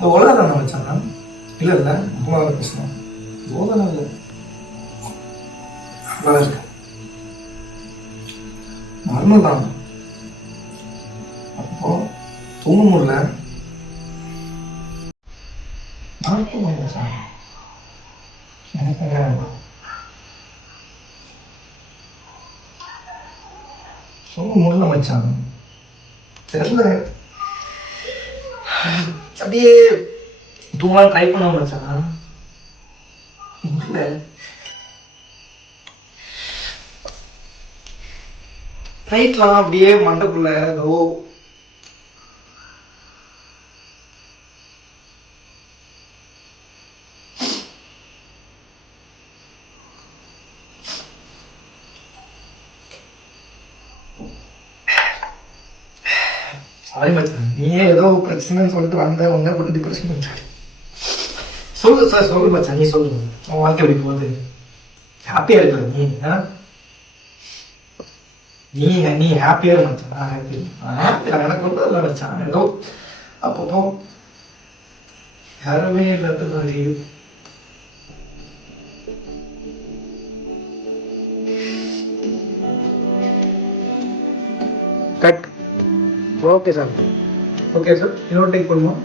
உலக தானே வச்சாங்க. இல்லை இல்லை அம்மாவை பேசணும். போதனை இல்லை நல்லா இருக்கு. நார்மல் தான். அப்போ தூங்க முடியல. எனக்கு தூங்க முடியல மச்சான். தெரியல. அப்படியே தூங்கலாம் ட்ரை பண்ண மச்சான். முடியல. நைட்லாம் அப்படியே மண்டைக்குள்ள ஏதோ சாரி மச்சான். நீயே ஏதோ பிரச்சனைன்னு சொல்லிட்டு வந்த உடனே போட்டு டிப்ரெஷன் வச்சாரு. சொல்லு சார், சொல்லு மச்சான். நீ சொல்லு, உன் வாழ்க்கை எப்படி போகுது? ஹாப்பியா இருக்கிற நீ? நீ ஹாப்பியா இரு மச்சான். நான் ஹாப்பி. ஹாப்பியா எனக்கு ஒன்றும் இல்லை மச்சான். ஏதோ அப்பப்போ யாருமே இல்லாத மாதிரி. Cut. Okay sir. Okay sir. இன்னொரு டேக் பண்ணுவோம்.